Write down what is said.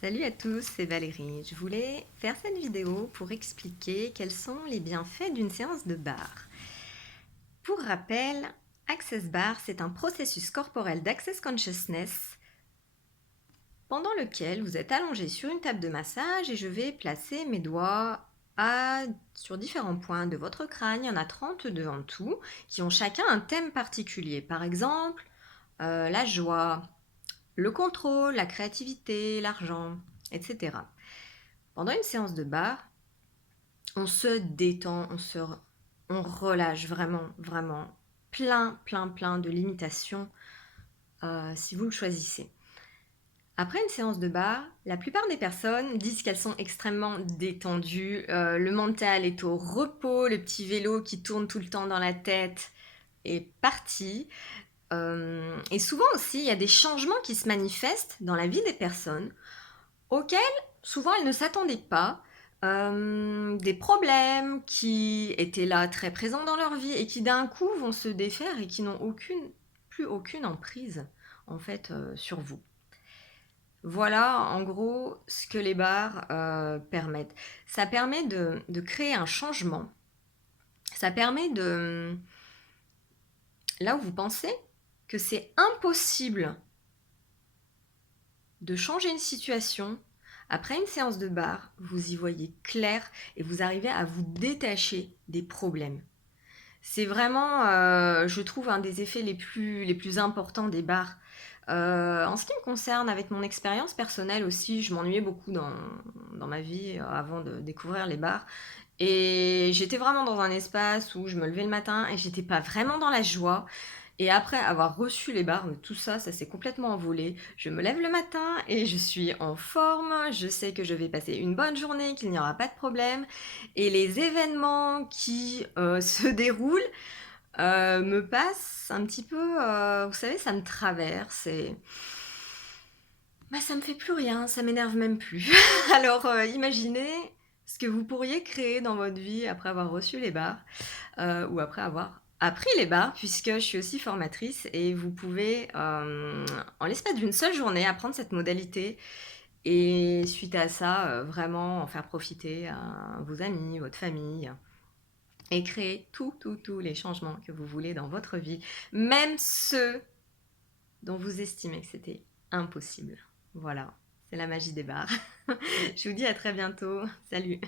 Salut à tous, c'est Valérie. Je voulais faire cette vidéo pour expliquer quels sont les bienfaits d'une séance de barre. Pour rappel, Access Bar, c'est un processus corporel d'Access Consciousness pendant lequel vous êtes allongé sur une table de massage et je vais placer mes doigts sur différents points de votre crâne. Il y en a 32 en tout, qui ont chacun un thème particulier. Par exemple, la joie, le contrôle, la créativité, l'argent, etc. Pendant une séance de barre, on se détend, on relâche vraiment plein de limitations si vous le choisissez. Après une séance de barre, la plupart des personnes disent qu'elles sont extrêmement détendues, le mental est au repos, le petit vélo qui tourne tout le temps dans la tête est parti. Et souvent aussi, il y a des changements qui se manifestent dans la vie des personnes auxquels souvent elles ne s'attendaient pas, des problèmes qui étaient là très présents dans leur vie et qui d'un coup vont se défaire et qui n'ont plus aucune emprise en fait sur vous. Voilà en gros ce que les bars permettent. Ça permet de créer un changement. Ça permet de... Là où vous pensez que c'est impossible de changer une situation, après une séance de barre, vous y voyez clair et vous arrivez à vous détacher des problèmes. C'est vraiment, je trouve, un des effets les plus importants des bars. En ce qui me concerne, avec mon expérience personnelle aussi, je m'ennuyais beaucoup dans ma vie avant de découvrir les bars. Et j'étais vraiment dans un espace où je me levais le matin et j'étais pas vraiment dans la joie. Et après avoir reçu les bars, tout ça, ça s'est complètement envolé. Je me lève le matin et je suis en forme. Je sais que je vais passer une bonne journée, qu'il n'y aura pas de problème. Et les événements qui se déroulent me passent un petit peu, vous savez, ça me traverse et bah, ça me fait plus rien, ça m'énerve même plus. Alors imaginez ce que vous pourriez créer dans votre vie après avoir reçu les bars ou après avoir appris les bars, puisque je suis aussi formatrice et vous pouvez, en l'espace d'une seule journée, apprendre cette modalité et suite à ça, vraiment en faire profiter à vos amis, votre famille et créer tous les changements que vous voulez dans votre vie, même ceux dont vous estimez que c'était impossible. Voilà, c'est la magie des bars. Je vous dis à très bientôt. Salut!